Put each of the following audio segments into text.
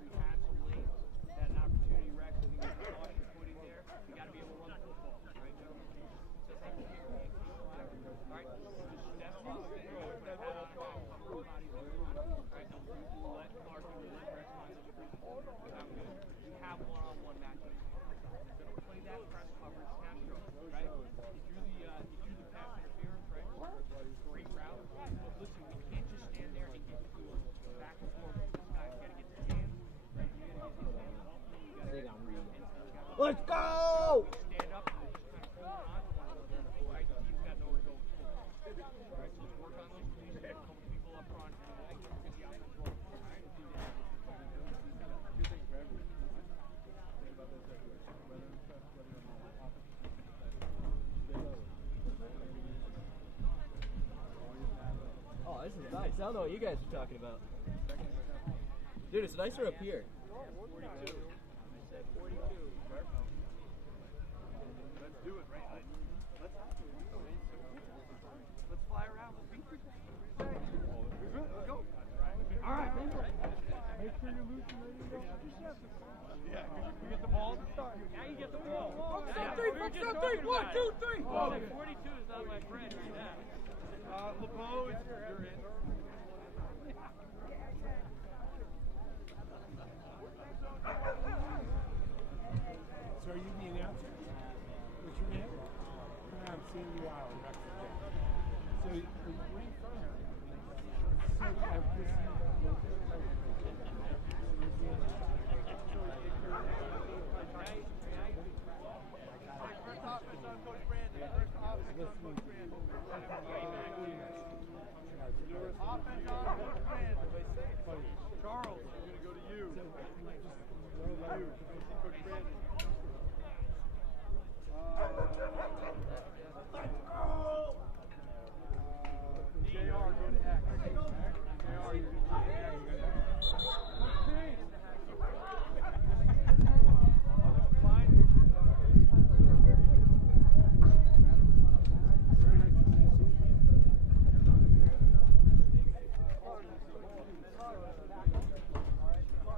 we've had some lanes, had an opportunity, Rex. I think there's a caution put in there. You got to be able to run the football, right, gentlemen? So thank you. All right, just step up and go. Put that on top. Cover the body. All right, now let Mark and let Rex find the screen. You have one-on-one matchup. Instead of play that press coverage snap stroke, right? You do the pass interference, right? Great route. But listen, we can't just stand there and get to back and forth with this guy. You got to get the hands, right? You got to get his hands off me. You got to get free hands. Let's go! Stand up and just kind of hold on to one another. Right? The team's got nowhere to go. All right, so let's work on those things. Get a couple people up front, and we'll get the offense rolling. All right? Two things for everyone. Oh, this is nice. I don't know what you guys are talking about. Dude, it's nicer up here. 42. I said 42. Let's do it, right? Let's fly around. Let's go. All right. Make sure you're loose and ready to go. Yeah, we get the ball to start. Now you get the ball. Three. 1, 2, 3. Oh, 42 is not my friend right now. LeBeau, you're in. So are you the announcer? What's your name? I'm seeing you out on record. So where are you from? Charles, I'm going to go to you. Coach Brandon. JR, go to X. JR, you go to X.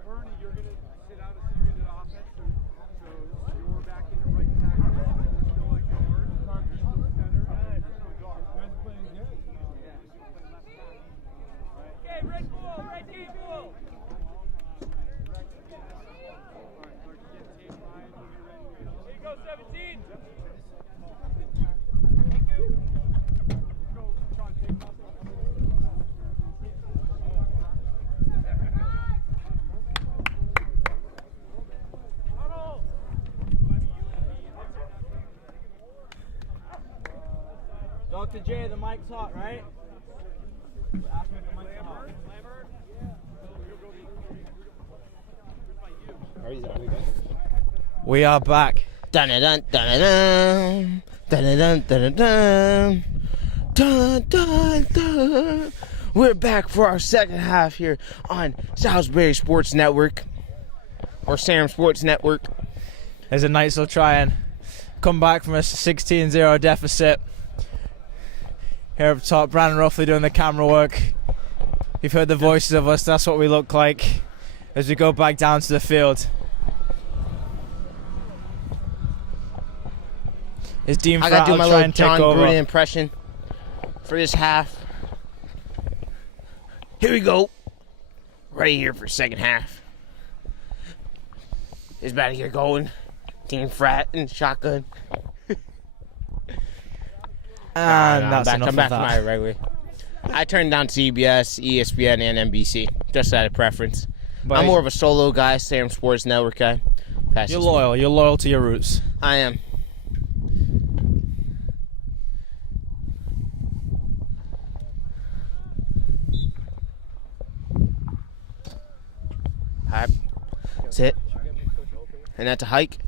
Bernie, you're going to sit out a series of offense, so you're back in the right tackle. You're still like guard. You're still center. You're still guard. You guys are playing good. Okay, red ball, red team ball. All right, Clark, get tape, Ryan. We'll get ready. Here you go, 17. Thank you. Let's go, Sean, take him out there. Dr. J, the mic's hot, right? Ask me if the mic's hot. We are back. Dun dun dun dun dun dun dun dun dun dun dun. We're back for our second half here on Salisbury Sports Network, or Sam Sports Network. As the Knights will try and come back from a 16-0 deficit. Here up top, Brandon Ruffley doing the camera work. You've heard the voices of us, that's what we look like as we go back down to the field. Is Dean I got to do my try little and take John over. Gruden impression for this half. Here we go. Right here for second half. It's about to get going. Team Frat and shotgun. And that's I'm enough back of to my that. regular. I turned down CBS, ESPN, and NBC, just out of preference. But I'm more of a solo guy, Sam Sports Network guy. You're loyal. You're loyal to your roots. I am. Alright. Sit. And that's a hike.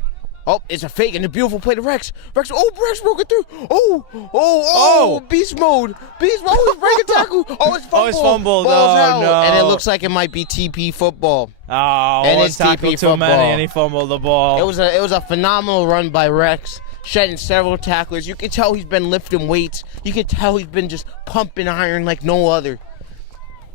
Oh, it's a fake and a beautiful play to Rex. Rex broke it through. Oh, beast mode. Beast mode. Oh, break a tackle. Oh, it's fumbled. Oh, it's fumbled. Ball's out. No. And it looks like it might be TP football. Oh, And one it's tackle TP too many, football. and he fumbled the ball. It was a phenomenal run by Rex, shedding several tacklers. You can tell he's been lifting weights. You can tell he's been just pumping iron like no other.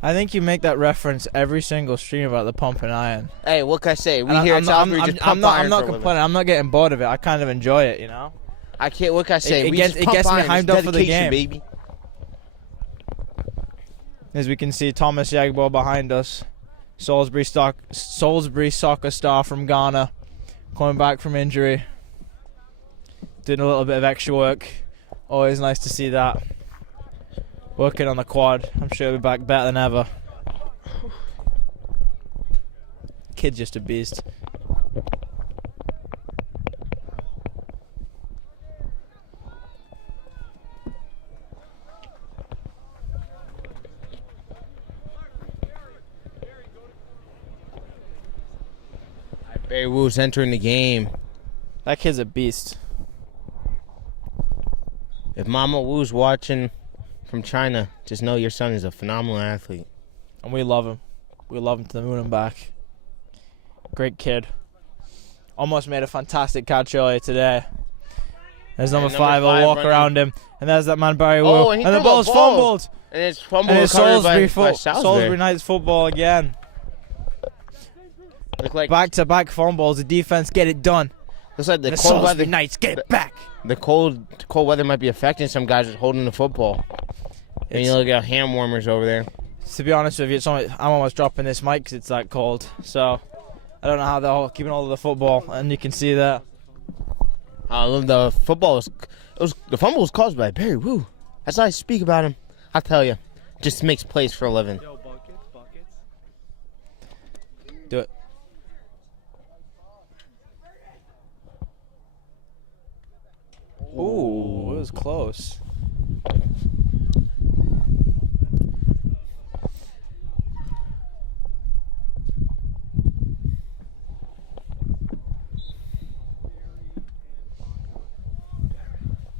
I think you make that reference every single stream about the pump and iron. Hey, what can I say? We And here at Salisbury just pump iron I'm not for a living. complaining. I'm not getting bored of it. I kind of enjoy it, you know? I can't. What can I say? It We gets- just it pump gets me iron. It's hyped up for the dedication, game. baby. As we can see, Thomas Yagbo behind us. Salisbury soccer star from Ghana. Coming back from injury. Doing a little bit of extra work. Always nice to see that. Working on the quad. I'm sure he'll be back better than ever. Kid's just a beast. Barry Wu's entering the game. That kid's a beast. If Mama Wu's watching from China, just know your son is a phenomenal athlete. And we love him. We love him to the moon and back. Great kid. Almost made a fantastic catch earlier today. There's number 5, a walk running. around him. And there's that man Barry Wu. Oh, and he the threw ball's a ball. fumbled. And it's fumble And it's recovered Salisbury, by Salisbury. Salisbury Knights football again. Look like Back-to-back fumbles. The defense get it done. looks like the And the cold Salisbury weather. Knights get it back. The cold weather might be affecting some guys just holding the football. And you look at hand warmers over there. To be honest with you, I'm almost dropping this mic because it's that cold. So I don't know how they're keeping hold of the football, and you can see that. The football the fumble was caused by Barry Wu. That's how I speak about him. I tell you, just makes plays for a living. Yo, buckets. Do it. Ooh, it was close.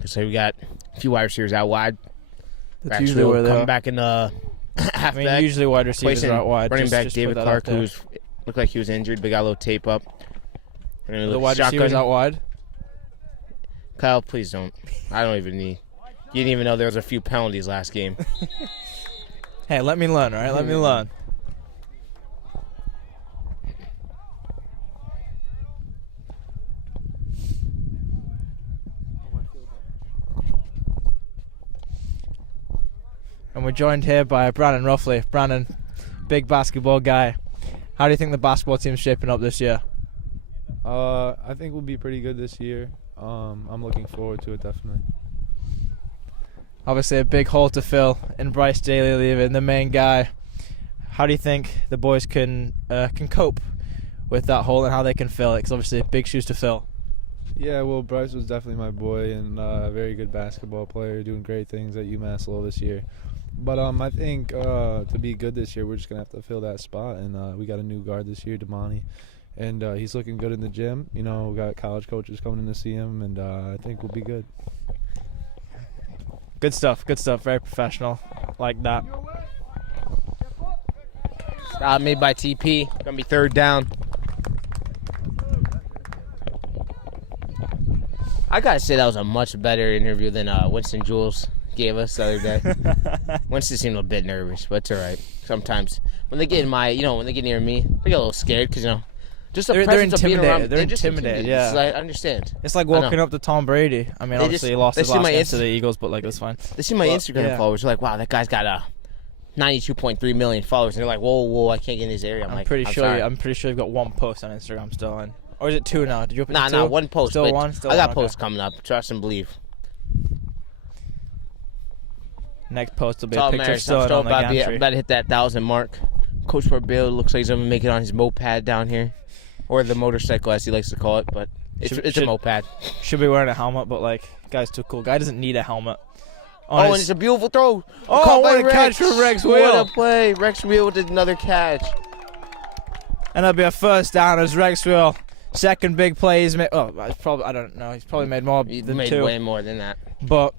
So we got a few wide receivers out wide. That's usually where they come are. back in the I halfback. mean, usually wide receivers Placing are out wide. running Just- back just David put that out Clark, who there. looked like he was injured, but got a little tape up. And then The look, wide shotgun. receivers out wide. Kyle, please don't. I don't even need. You didn't even know there was a few penalties last game. Hey, let me learn, all right? Let me learn. And we're joined here by Brandon Ruffley. Brandon, big basketball guy. How do you think the basketball team's shaping up this year? I think we'll be pretty good this year. I'm looking forward to it, definitely. Obviously a big hole to fill in Bryce Daly leaving, the main guy. How do you think the boys can cope with that hole and how they can fill it? Because obviously big shoes to fill. Yeah, well, Bryce was definitely my boy and a very good basketball player, doing great things at UMass Lowell this year. But I think to be good this year, we're just going to have to fill that spot. And we got a new guard this year, Damani. And he's looking good in the gym. You know, we got college coaches coming in to see him, and I think we'll be good. Good stuff, very professional, like that. Stop made by TP. Gonna be third down. I gotta say that was a much better interview than Winston Jules gave us the other day. Winston seemed a bit nervous, but it's all right. Sometimes when they get when they get near me, they get a little scared because just the They're presence of being around. intimidated. They're just intimidated, yeah. I understand. It's like I know. walking up to Tom Brady. I mean, They obviously just- he lost they his see last my game Insta- to the Eagles, but like that's fine. They see my Well, Instagram yeah. followers. They're like, wow, that guy's got 92.3 million followers. And they're like, whoa, I can't get in his area. I'm pretty sure. sorry. I'm pretty sure you've got one post on Instagram still in, or is it two now? Did you open Nah, two? one post. Still but one. Still I got one, okay. posts coming up. Trust and believe. Next post will be It's a all picture married. still I'm in still on the about to, gantry. about to hit that 1,000 mark. Coach Barbill looks like he's going to make it on his moped down here. Or the motorcycle, as he likes to call it. But it's a moped. Should be wearing a helmet, but like, guy's too cool. Guy doesn't need a helmet. And it's a beautiful throw. Oh, Caught by what a catch from Rex Wheel. What a play. Rex Wheel did another catch. And that'll be a first down as Rexville. Second big play he's made. Oh, I don't know. He's probably made more He than made two. way more than that. But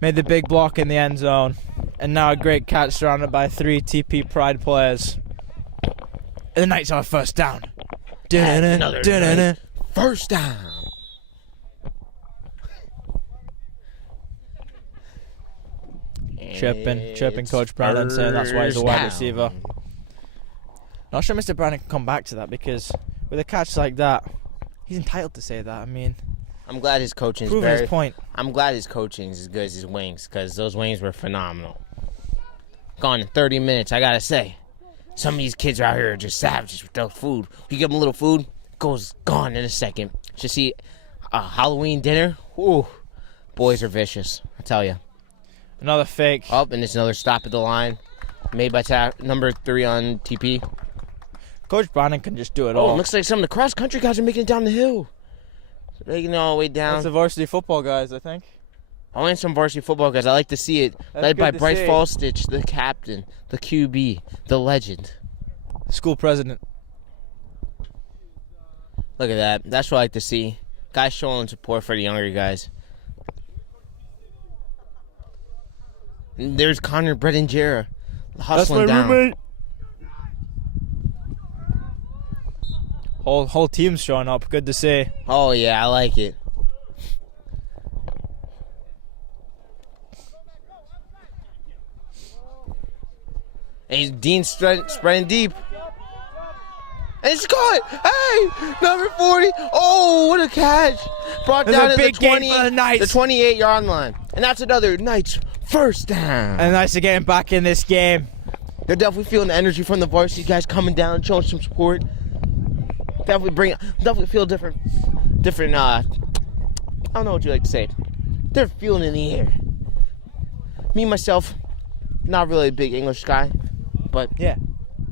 made the big block in the end zone. And now a great catch surrounded by 3 TP Pride players. And the Knights have a first down. Another nice first down. chirping Coach Brandon, saying that's why he's a wide receiver. Not sure Mr. Brandon can come back to that, because with a catch like that, he's entitled to say that. I mean, I'm glad his coaching is proving his point. I'm glad his coaching is as good as his wings, because those wings were phenomenal. Gone in 30 minutes, I gotta say. Some of these kids out here are just savages without food. You give them a little food, goes gone in a second. Just see a Halloween dinner. Ooh, boys are vicious, I tell you. Another fake. Up, and it's another stop at the line, made by number 3 on TP. Coach Brandon can just do it all. Oh, it looks like some of the cross country guys are making it down the hill. Making it all the way down. That's the varsity football guys, I think. I and some varsity football guys. I like to see it. That's led by good to Bryce see. Fallstitch, the captain, the QB, the legend. School president. Look at that. That's what I like to see. Guys showing support for the younger guys. And there's Connor Bredingera hustling down. Roommate. Whole team's showing up. Good to see. Oh, yeah, I like it. And Dean spreading deep. And it's caught. Hey, number 40. Oh, what a catch. Brought There's down a at big the game 20, for the Knights. the 28-yard line. And that's another Knights first down. And nice to get him back in this game. They're definitely feeling the energy from the varsity guys coming down, showing some support. Definitely feel different, I don't know what you like to say. They're feeling in the air. Me, myself, not really a big English guy, but Yeah.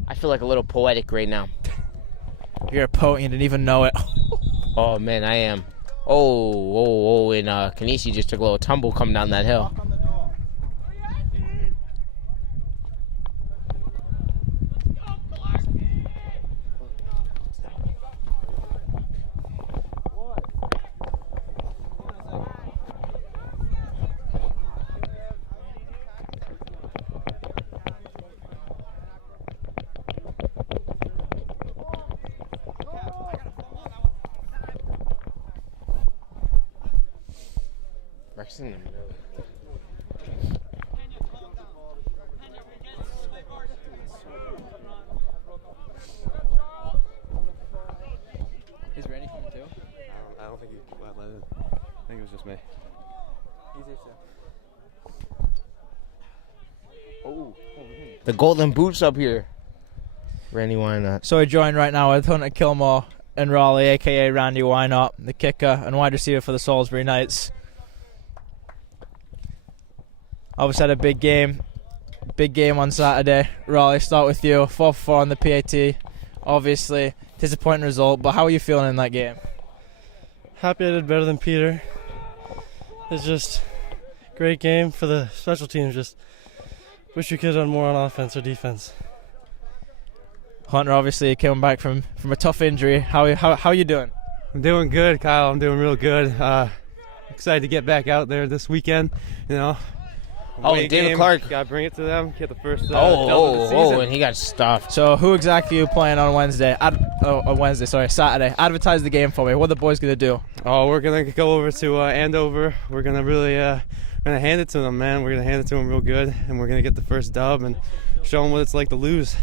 I feel like a little poetic right now. You're a poet, you didn't even know it. Oh, man, I am. And Kanisi just took a little tumble coming down that hill. Rex in the middle. Is Randy coming too? I don't think he let in. I think it was just me. Easier to. The golden boots up here. Randy, why not? So we're joined right now with Hunter Kilmore and Raleigh, a.k.a. Randy Why Not, the kicker and wide receiver for the Salisbury Knights. Obviously had a big game on Saturday. Raleigh, start with you. 4-4 on the PAT. Obviously, disappointing result, but how are you feeling in that game? Happy I did better than Peter. It's just a great game for the special teams. Just wish we could have done more on offense or defense. Hunter, obviously, came back from a tough injury. How are you doing? I'm doing good, Kyle. I'm doing real good. Excited to get back out there this weekend. You know. David game. Clark. Got to bring it to them. Get the first dub of the season. And he got stuffed. So who exactly are you playing on Wednesday? Saturday. Advertise the game for me. What are the boys going to do? Oh, we're going to go over to Andover. We're going to really gonna hand it to them, man. We're going to hand it to them real good, and we're going to get the first dub and show them what it's like to lose.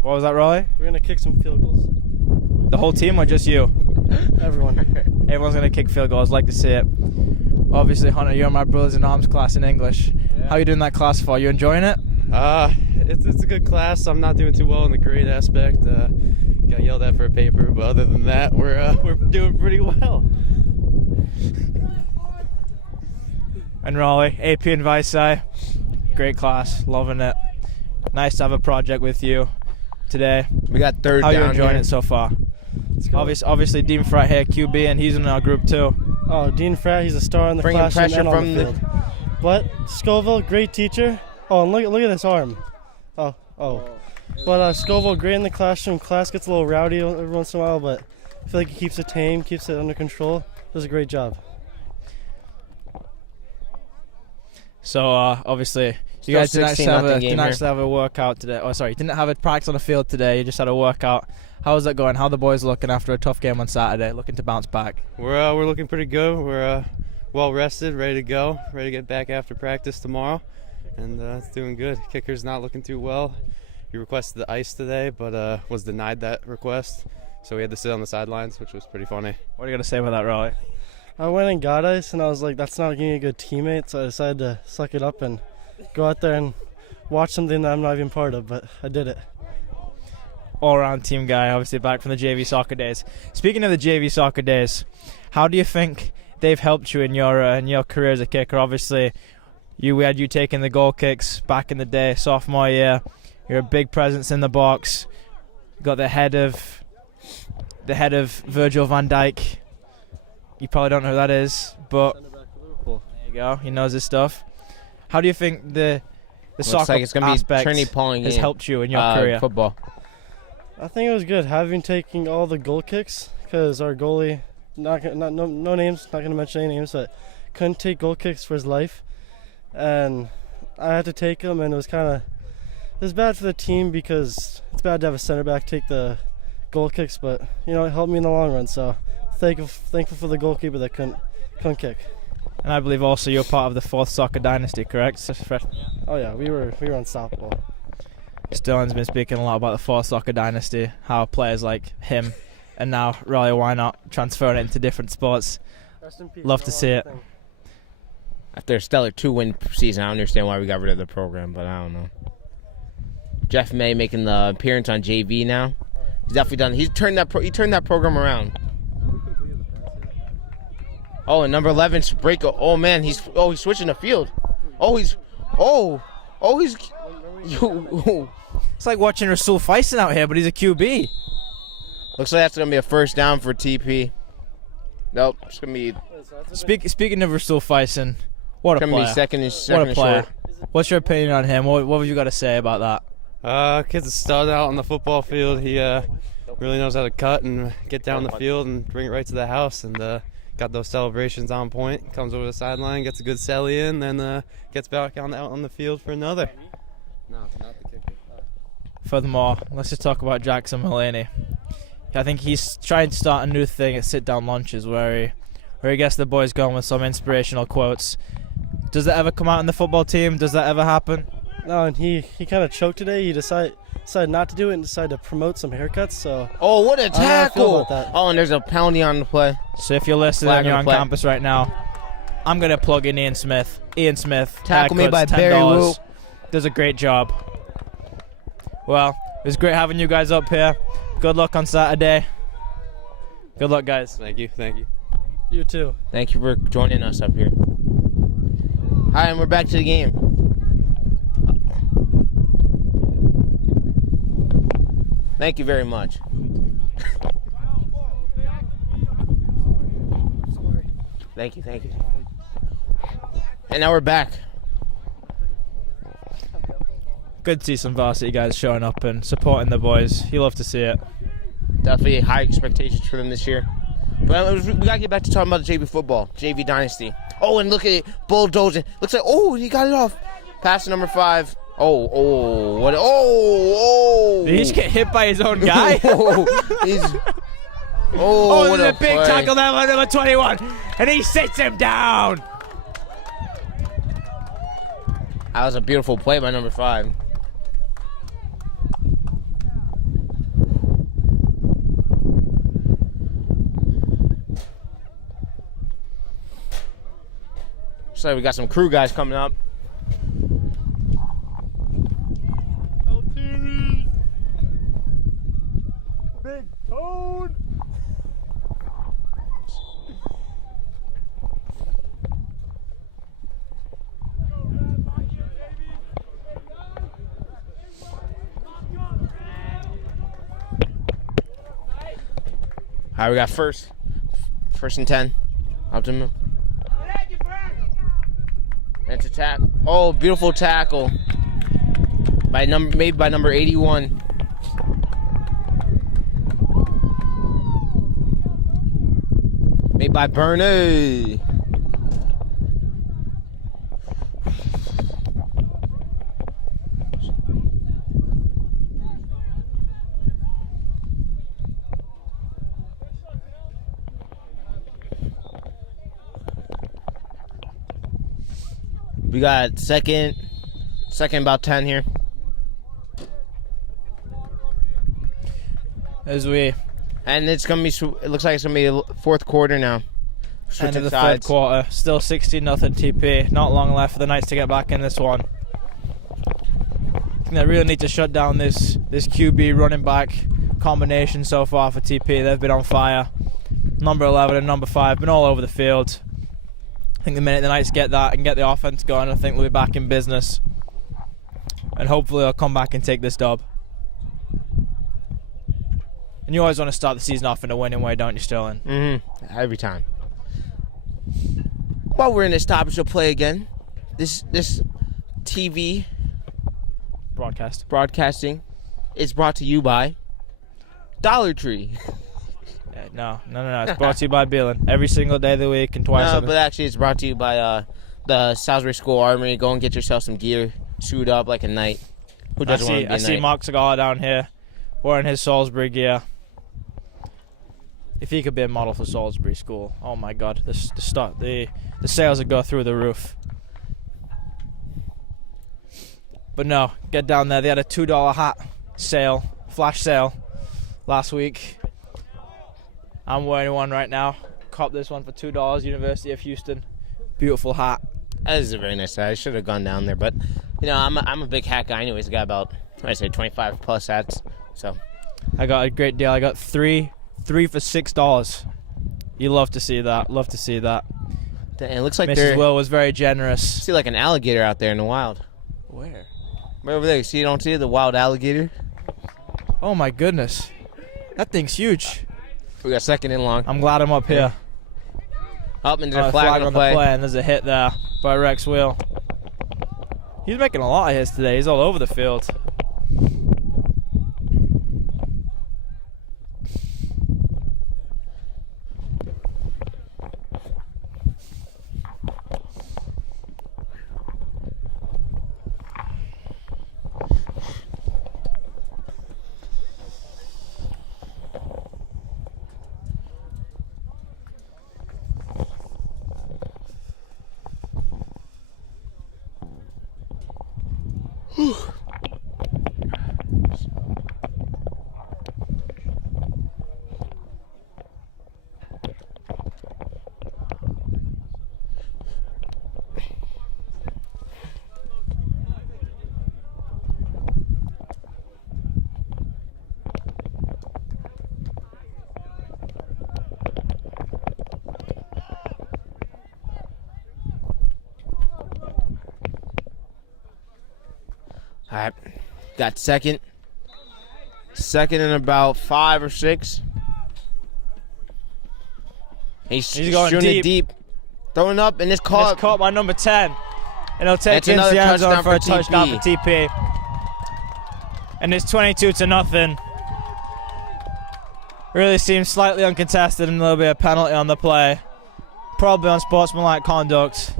What was that, Raleigh? We're going to kick some field goals. The whole team or just you? Everyone. Everyone's going to kick field goals. Like to see it. Obviously, Hunter, you're in my Brothers in Arms class in English. Yeah. How are you doing that class for? You enjoying it? It's a good class. I'm not doing too well in the grade aspect. Got yelled at for a paper, but other than that, we're doing pretty well. And Raleigh, AP and Vice great class, loving it. Nice to have a project with you today. We got third How are down you enjoying here. it so far? Let's go. Obviously, Dean Fratt here, QB, and he's in our group too. Oh, Dean Fratt, he's a star in the Bringing classroom pressure and on from the field. But Scoville, great teacher. Oh, and look at this arm. Oh. But Scoville, great in the classroom. Class gets a little rowdy every once in a while, but I feel like he keeps it tame, keeps it under control. Does a great job. So obviously, you guys Still didn't 16-0 game actually have a workout today. Oh, sorry, you didn't have a practice on the field today. You just had a workout. How's that going? How are the boys looking after a tough game on Saturday? Looking to bounce back? We're looking pretty good. We're well rested, ready to go, ready to get back after practice tomorrow, and it's doing good. Kicker's not looking too well. He requested the ice today, but was denied that request, so we had to sit on the sidelines, which was pretty funny. What are you gonna say about that, Raleigh? I went and got ice, and I was like, that's not getting a good teammate, so I decided to suck it up and go out there and watch something that I'm not even part of, but I did it. All-around team guy, obviously back from the JV soccer days. Speaking of the JV soccer days, how do you think they've helped you in your career as a kicker? Obviously, we had you taking the goal kicks back in the day, sophomore year. You're a big presence in the box. You got the head of Virgil van Dijk. You probably don't know who that is, but there you go. He knows his stuff. How do you think the soccer like it's gonna aspect be Trinity-Pawling has helped you in your career? Football. I think it was good having taking all the goal kicks, because our goalie, no names, not gonna mention any names, but couldn't take goal kicks for his life, and I had to take them, and it was bad for the team because it's bad to have a center back take the goal kicks, but it helped me in the long run. So thankful for the goalkeeper that couldn't kick. And I believe also you're part of the 4th soccer dynasty, correct? Oh yeah, we were unstoppable. Sterling's been speaking a lot about the 4th soccer dynasty, how players like him and now Raleigh, why not transferring it into different sports? Rest in peace. Love to see it. After a stellar 2-win season, I don't understand why we got rid of the program, but I don't know. Jeff May making the appearance on JV now. He's definitely done. He turned that program around. Oh, and number 11, Breaker. Oh man, he's switching the field. He's. It's like watching Rasul Faison out here, but he's a QB. Looks like that's gonna be a first down for TP. Nope, it's gonna be. Speaking of Rasul Faison, what a player! Gonna be second what a player! short. What's your opinion on him? What have you got to say about that? Kid's a stud out on the football field. He really knows how to cut and get down the field and bring it right to the house, and got those celebrations on point. Comes over the sideline, gets a good celly in, then gets back out on the field for another. No, not the kicker. Furthermore, let's just talk about Jackson Mullaney. I think he's trying to start a new thing at sit-down lunches where he gets the boys going with some inspirational quotes. Does that ever come out in the football team? Does that ever happen? No, and he kind of choked today. He decided not to do it and decided to promote some haircuts. So. Oh, what a I don't know how I feel tackle! about that. Oh, and there's a penalty on the play. So if you're listening and you're on campus right now, I'm going to plug in Ian Smith. Ian Smith. Tackle me by $10. Barry Wu. Does a great job. Well, it was great having you guys up here. Good luck on Saturday. Good luck, guys. Thank you. You too. Thank you for joining us up here. Hi, and we're back to the game. Thank you very much. Thank you. And now we're back. Good to see some varsity guys showing up and supporting the boys. You love to see it. Definitely high expectations for them this year. But we got to get back to talking about the JV football, JV Dynasty. Oh, and look at it, bulldozing. Looks like, he got it off. Pass to number 5. What? Did he just get hit by his own guy? What a big play. tackle there by number 21, and he sits him down. That was a beautiful play by number 5. So we got some crew guys coming up. Big Toad. All right, we got first and 10. Up to him. And it's a tackle. Oh, beautiful tackle made by number 81. Made by Bernie. We got second Second about 10 here. And it's gonna be. It looks like it's gonna be the fourth quarter now. End of the third quarter. Still 16-0 TP. Not long left for the Knights to get back in this one. I think they really need to shut down this QB running back combination so far for TP. They've been on fire. Number 11 and number 5 been all over the field. I think the minute the Knights get that and get the offense going, I think they'll be back in business. And hopefully they'll come back and take this dub. And you always want to start the season off in a winning way, don't you, Sterling? Mm-hmm. Every time. While we're in this topic, we'll play again. This TV broadcasting is brought to you by Dollar Tree. No. It's brought to you by Beelan every single day of the week and twice. No, but actually it's brought to you by the Salisbury School Armory. Go and get yourself some gear. Suit up like a knight. Who doesn't want to be a knight? I see Mark Segala down here wearing his Salisbury gear. If he could be a model for Salisbury School, oh my God, the sales would go through the roof. But no, get down there. They had a $2 hat sale, flash sale, last week. I'm wearing one right now. Cop this one for $2, University of Houston. Beautiful hat. That is a very nice hat. I should have gone down there, but you know, I'm a big hat guy anyways. I got about 25 plus hats. So I got a great deal. I got three for $6. You love to see that. Love to see that. And it looks like Mrs. Will was very generous. See like an alligator out there in the wild. Where? Right over there. You don't see the wild alligator? Oh my goodness. That thing's huge. We got second and long. I'm glad I'm up here. Up and there's a flag on the play. And there's a hit there by Rex Wheel. He's making a lot of hits today. He's all over the field. All right, got second and about 5 or 6. He's going shooting deep, throwing up, and it's caught. It's caught by number 10, and he'll take it into the end zone for a touchdown for TP. And it's 22-0. Really seems slightly uncontested, and there'll be a penalty on the play, probably on sportsmanlike conduct.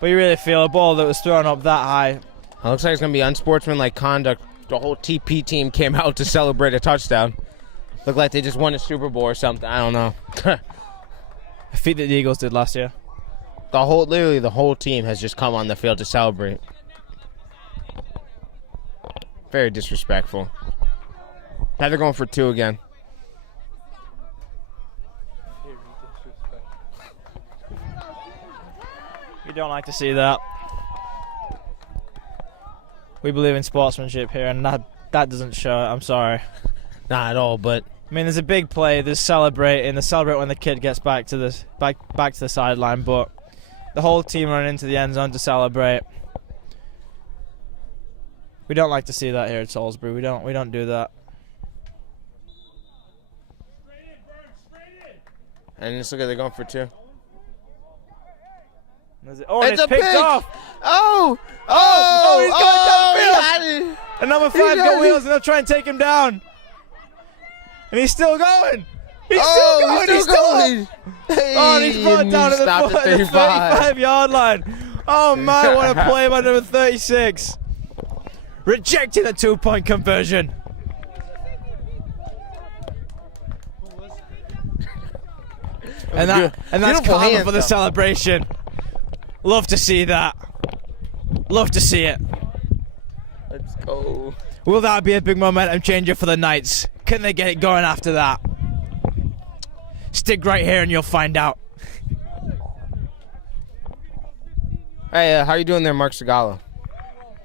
But you really feel a ball that was thrown up that high. It looks like it's going to be unsportsmanlike conduct. The whole TP team came out to celebrate a touchdown. Looked like they just won a Super Bowl or something. I don't know. A feat that the Eagles did last year. Literally the whole team has just come on the field to celebrate. Very disrespectful. Now they're going for 2 again. You don't like to see that. We believe in sportsmanship here, and that doesn't show it. I'm sorry. Not at all, but I mean, there's a big play. There's celebrate when the kid gets back to the sideline, but the whole team run into the end zone to celebrate. We don't like to see that here at Salisbury. We don't do that. And just look at they're going for 2. It's picked off. He's going downfield. And number 5 got wheels, and they'll try and take him down. And he's still going. He's still going. Hey, and he's brought down at the 35-yard line. Oh my, what a play by number 36. Rejecting the 2-point conversion. And that's karma for the celebration. Love to see that. Love to see it. Let's go. Will that be a big momentum changer for the Knights? Can they get it going after that? Stick right here and you'll find out. Hey, how you doing there, Mark Segala?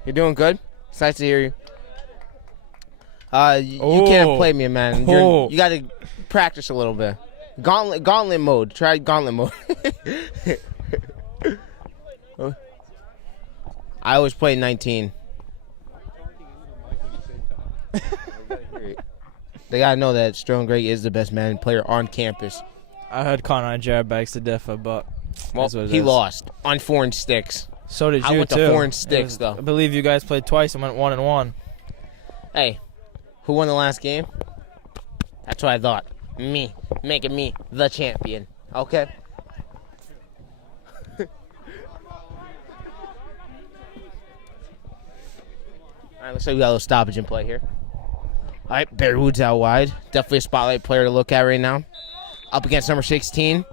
You doing good? It's nice to hear you. You can't play me, man. You got to practice a little bit. Gauntlet mode. Try gauntlet mode. I always play 19. They gotta know that Sterling Gray is the best man player on campus. I heard Connor and Jared begs to differ, but he lost on 4 and sticks. So did you. I went too. to 4 and sticks though. I believe you guys played twice and went 1-1. Hey, who won the last game? That's what I thought. Me, making me the champion. Okay. All right, looks like we got a little stoppage in play here. All right, Barry Woods out wide. Definitely a spotlight player to look at right now. Up against number 16.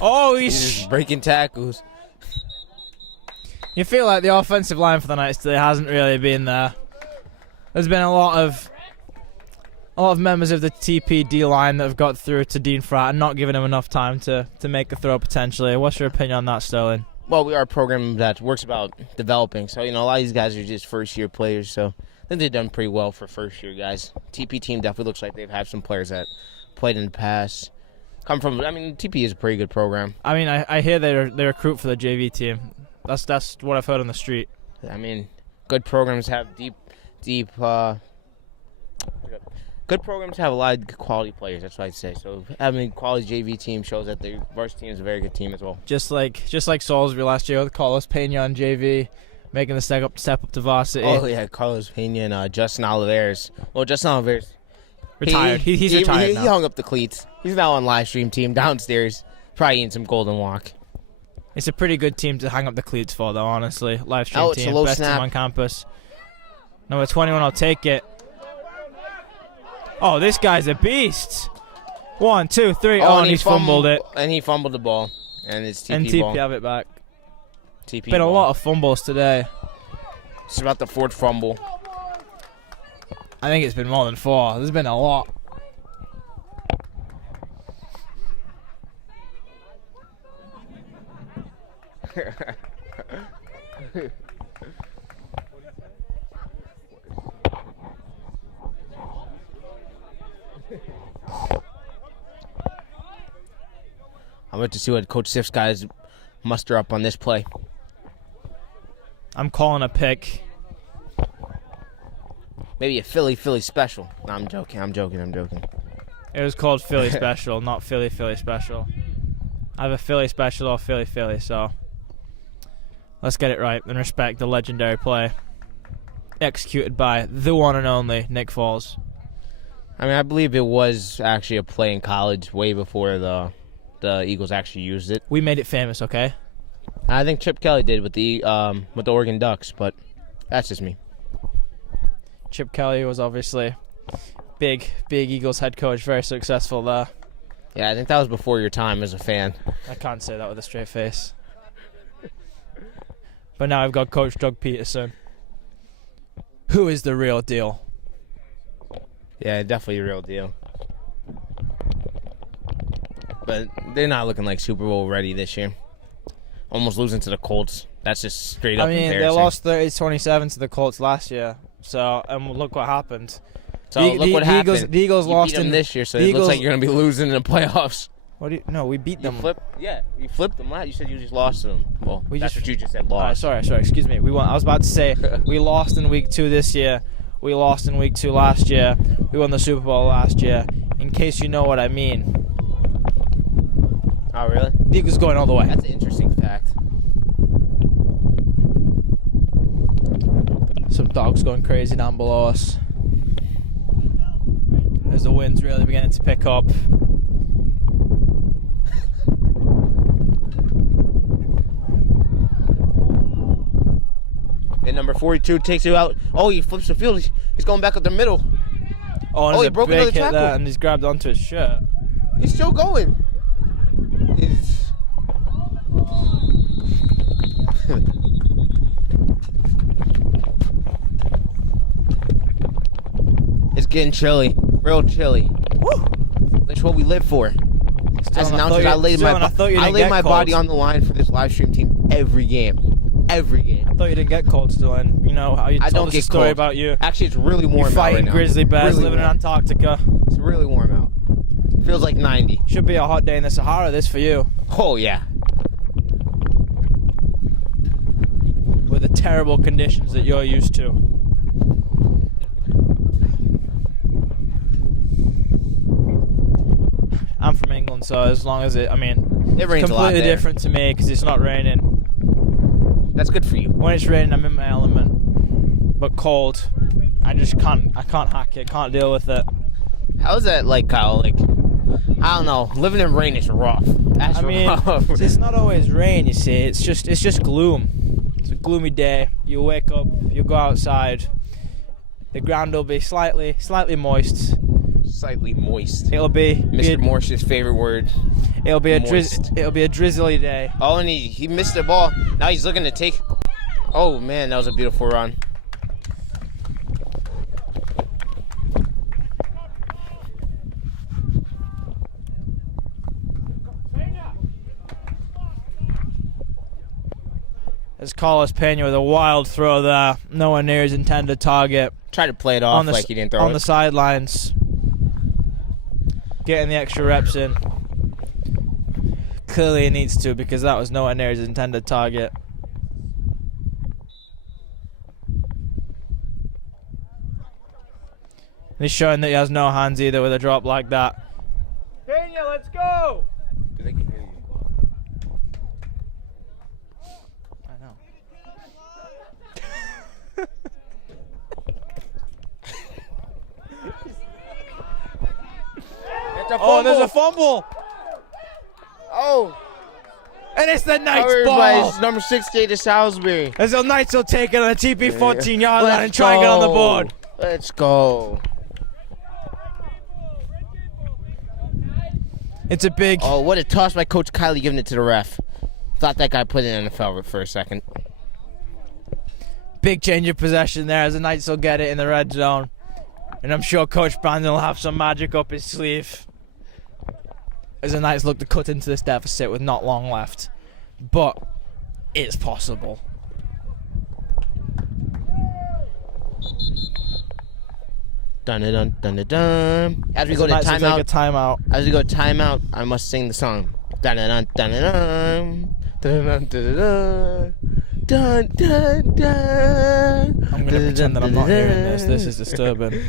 Oh, He's just breaking tackles. You feel like the offensive line for the Knights today hasn't really been there. There's been a lot of members of the TPD line that have got through to Dean Fratt and not given him enough time to make a throw potentially. What's your opinion on that, Sterling? Well, we are a program that works about developing. So, a lot of these guys are just first-year players. So, I think they've done pretty well for first-year guys. TP team definitely looks like they've had some players that played in the past. TP is a pretty good program. I mean, I hear they recruit for the JV team. That's what I've heard on the street. Good programs have good programs have a lot of quality players. That's what I'd say. So having a quality JV team shows that the varsity team is a very good team as well. Just like Salisbury last year with Carlos Pena on JV, making the step up to varsity. Oh yeah, Carlos Pena and Justin Oliveras. Well, Justin Oliveras retired. He's retired now. He hung up the cleats. He's now on live stream team downstairs, probably eating some Golden Walk. It's a pretty good team to hang up the cleats for, though. Honestly, live stream team, best team on campus. Number 21, I'll take it. Oh, this guy's a beast. 1, 2, 3. And he's fumbled it. And he fumbled the ball. And it's TP and TP ball. have it back. TP Been ball. a lot of fumbles today. It's about the 4th fumble. I think it's been more than 4. There's been a lot. I'm about to see what Coach Siff's guys muster up on this play. I'm calling a pick. Maybe a Philly special. No, I'm joking. It was called Philly Special, not Philly Special. Either Philly Special or Philly, so let's get it right and respect the legendary play executed by the one and only Nick Foles. I believe it was actually a play in college way before the Eagles actually used it. We made it famous, okay? I think Chip Kelly did with the Oregon Ducks, but that's just me. Chip Kelly was obviously big Eagles head coach, very successful there. Yeah, I think that was before your time as a fan. I can't say that with a straight face. But now I've got Coach Doug Peterson. Who is the real deal? Yeah, definitely a real deal. But they're not looking like Super Bowl ready this year. Almost losing to the Colts. That's just straight up embarrassing. They lost 30-27 to the Colts last year. So, and look what happened. So look what happened. The Eagles lost them this year, so it looks like you're going to be losing in the playoffs. No, we beat them. You flipped them last. You said you just lost to them. Well, that's what you just said, lost. Sorry, excuse me. I was about to say we lost in week 2 this year. We lost in week 2 last year. We won the Super Bowl last year. In case you know what I mean. Oh, really? The Eagles going all the way. That's an interesting fact. Some dogs going crazy down below us. As the wind's really beginning to pick up. And number 42 takes it out. Oh, he flips the field. He's going back up the middle. Oh, and Oh, there's he a broke big another hit tackle. there, and he's grabbed onto his shirt. He's still going. He's... It's getting chilly. Real chilly. Woo! That's what we live for. As announcers, I laid my body on the line for this live stream team every game. Every game. I thought you didn't get cold still, and you know how you I told don't us get a story cold. about you. Actually, it's really warm You're out fighting right now. grizzly bears, Really living in warm. Antarctica. It's really warm out. Feels like 90. Should be a hot day in the Sahara, this for you. Oh, yeah. With the terrible conditions that you're used to. I'm from England, so as long as it It it's rains a lot completely there. different to me because it's not raining. That's good for you. When it's raining, I'm in my element. But cold, I can't hack it, can't deal with it. How's that like, Kyle? Like, I don't know. Living in rain is rough. That's rough. It's not always rain, you see. It's just gloom. It's a gloomy day. You wake up, you go outside. The ground will be slightly moist. Slightly moist. It'll be Mr. Morse's favorite word. It'll be a Moist. drizzly day. Oh, and he missed the ball. Now he's looking to take. Oh man, that was a beautiful run. As Carlos Pena with a wild throw there, nowhere near his intended target. Tried to play it off like he didn't throw it. On the sidelines, getting the extra reps in. Clearly he needs to because that was nowhere near his intended target. And he's showing that he has no hands either with a drop like that. Pena, let's go! I know. Oh, there's a fumble! Oh! And it's the Knights Covered ball! by his number 68 to Salisbury. As the Knights will take it on the TP 14-yard line and try and get on the board. Let's go. It's a big... Oh, what a toss by Coach Kylie giving it to the ref. Thought that guy put it in NFL for a second. Big change of possession there as the Knights will get it in the red zone. And I'm sure Coach Brandon will have some magic up his sleeve as the Knights look to cut into this deficit with not long left. But it's possible. Dun dun dun dun. As we go to Knights will take a timeout. timeout. As we go to timeout, I must sing the song. Dun dun dun dun dun dun dun dun dun dun. I'm going to pretend that I'm not hearing this. This is disturbing.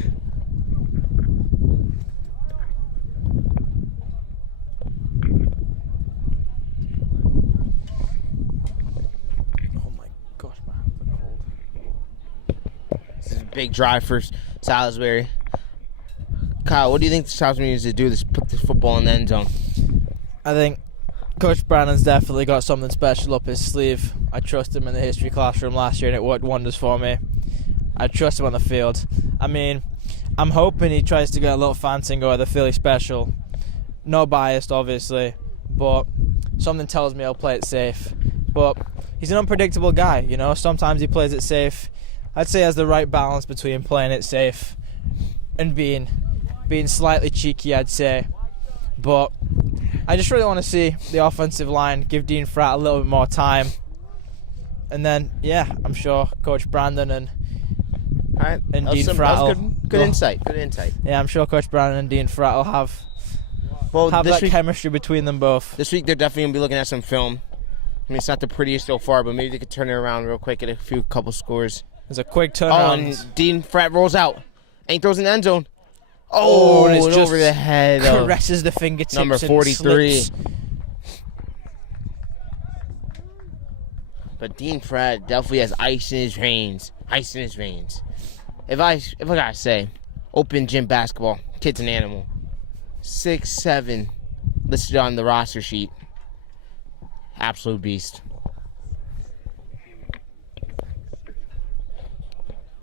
Oh my gosh, my hands are cold. This is a big drive for Salisbury. Kyle, what do you think Salisbury needs to do to put this football in the end zone? I think Coach Brannon's definitely got something special up his sleeve. I trust him in the history classroom last year and it worked wonders for me. I trust him on the field. I mean, I'm hoping he tries to get a little fancy and go with the Philly special. No biased, obviously, but something tells me he'll play it safe. But he's an unpredictable guy, you know. Sometimes he plays it safe. I'd say he has the right balance between playing it safe and being slightly cheeky, I'd say. But I just really want to see the offensive line give Dean Fratt a little bit more time. And then, yeah, I'm sure Coach Brandon and Dean Fratt Good insight. Good insight. Yeah, I'm sure Coach Brandon and Dean Fratt will have this that week, chemistry between them both. This week they're definitely going to be looking at some film. I mean, it's not the prettiest so far, but maybe they could turn it around real quick, get a couple scores. There's a quick Oh, turnaround. and Dean Fratt rolls out. And he throws in the end zone. Oh, and it's and just over the head of caresses the fingertips. number and 43. slips. But Dean Fratt definitely has ice in his veins. Ice in his veins. If I gotta say, open gym basketball, kid's an animal. 6'7", listed on the roster sheet. Absolute beast.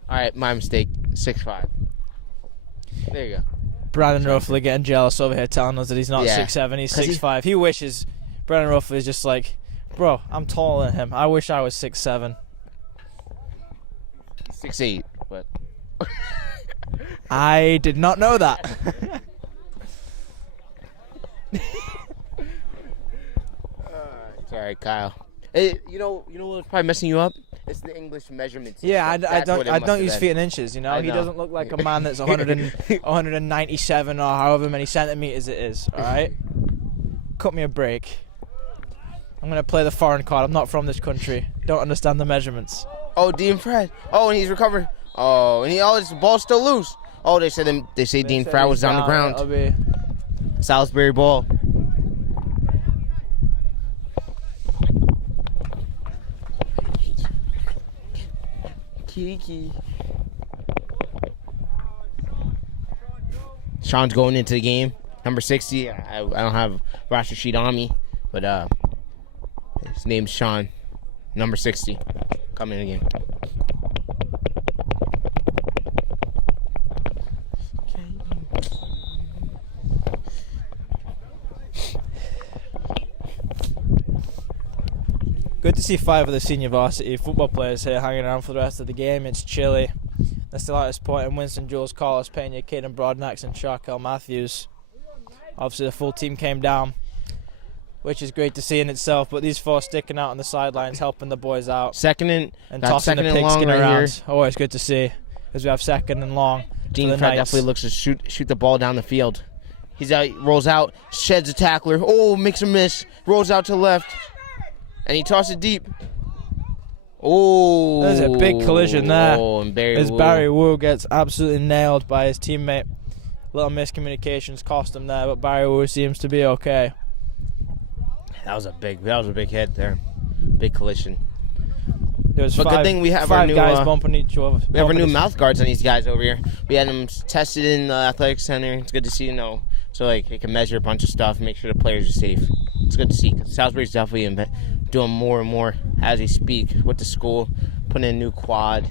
All right, my mistake. 6'5". There you go. Brandon Ruffley getting jealous over here, telling us that he's not Yeah. 6'7", he's 'Cause he- 6'5". He wishes Brandon Ruffley is just like, bro, I'm taller than him. I wish I was 6'7". 6'8", but I did not know that. sorry, Kyle. Hey, you know what's probably messing you up? It's the English measurements. Yeah, I That's what it don't must have use been. feet and inches. You know, I he know. doesn't look like a man that's 197 or however many centimeters it is. All right, cut me a break. I'm gonna play the foreign card. I'm not from this country. Don't understand the measurements. Oh, Dean Fred. Oh, and he's recovering. Oh, and the ball's still loose. Oh, they say Dean Fred was on the ground. It'll be Salisbury ball. Kiki. Sean's going into the game. Number 60. I don't have roster sheet on me, but his name's Sean. Number 60. Coming in again. good to see 5 of the senior varsity football players here hanging around for the rest of the game. It's chilly. They're still at this point in Winston, Jules, Carlos Pena, Caden Broadnax and Sharkel Matthews. Obviously the full team came down, which is great to see in itself, but these 4 sticking out on the sidelines helping the boys out Second and tossing the second and long pigskin right around. here. Always good to see as we have second and long. Dean for the Fred Knights. definitely looks to shoot the ball down the field. He's out, rolls out, sheds a tackler. Oh, makes a miss. Rolls out to the left, and he tosses it deep. Oh, There's a big collision there. Oh, and As Barry Wu gets absolutely nailed by his teammate. Little miscommunications cost him there, but Barry Wu seems to be okay. That was a big hit there. Big collision. There was But good 5 thing we have our new, guys bumping each other. We have our new bumping mouth guards on these guys over here. We had them tested in the athletic center. It's good to see, so like it can measure a bunch of stuff, make sure the players are safe. It's good to see. Salisbury's definitely doing more and more as they speak with the school, putting in a new quad,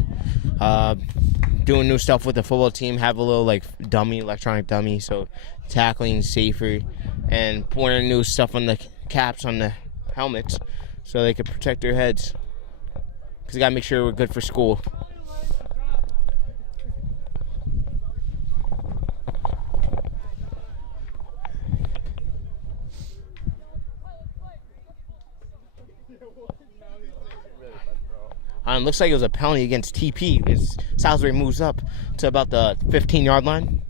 doing new stuff with the football team. Have a little like electronic dummy, so tackling safer, and pouring new stuff on the caps on the helmets, so they can protect their heads. Because we gotta make sure we're good for school. Looks like it was a penalty against TP. As Salisbury moves up to about the 15-yard line.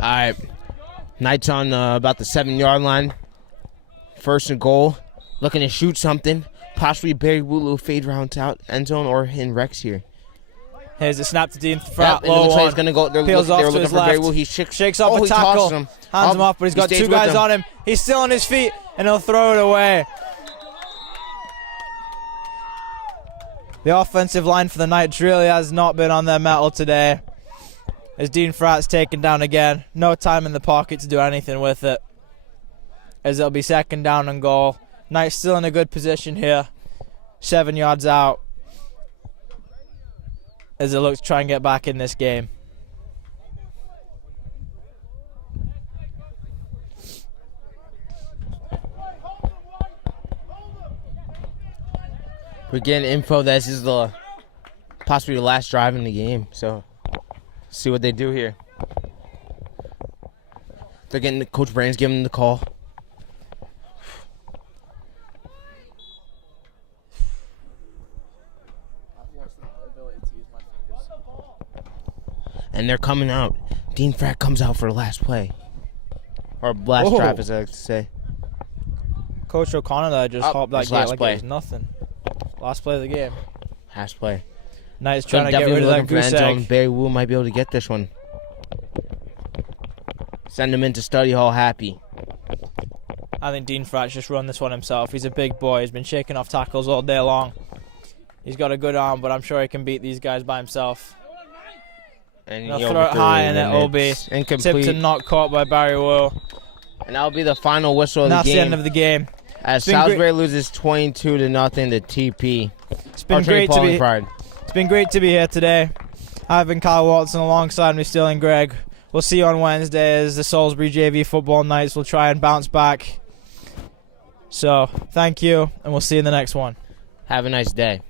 All right, Knights on about the 7-yard line. First and goal, looking to shoot something. Possibly Barry Wooloo fade rounds out end zone or in Rex here. Here's a snap to Dean Frat. Yep, it looks like he's gonna go. They're Peels looking off to for his Barry left. Wooloo. He Shakes off he a tackle. tosses him. Hands him off, but he's got stays 2 with guys him. on him. He's still on his feet, and he'll throw it away. The offensive line for the Knights really has not been on their mettle today. As Dean Frat's taken down again. No time in the pocket to do anything with it. As it'll be second down and goal. Knights still in a good position here. 7 yards out. As it looks to try and get back in this game. We're getting info that this is possibly the last drive in the game. So, see what they do here. They're getting Coach Brandon's giving them the call. And they're coming out. Dean Frack comes out for the last play. Or last drive, as I like to say. Coach O'Connor there just hopped that his gate last like play. it was nothing. Last play of the game. Last play. Knight's So trying to get definitely rid of that looking for goose end zone. egg. Barry Wu might be able to get this one. Send him into study hall happy. I think Dean Fratt's just run this one himself. He's a big boy. He's been shaking off tackles all day long. He's got a good arm, but I'm sure he can beat these guys by himself. And He'll he throw it overthrew high, it, and it'll be it's tipped incomplete. and not caught by Barry Wu. And that'll be the final whistle of And the that's game. the end of the game. As been great- Salisbury loses 22-0 to TP. It's been great to be. It's been great to be here today. I've been Kyle Watson, alongside me, Sterling Gregg. We'll see you on Wednesday as the Salisbury JV football Knights will try and bounce back. So, thank you, and we'll see you in the next one. Have a nice day.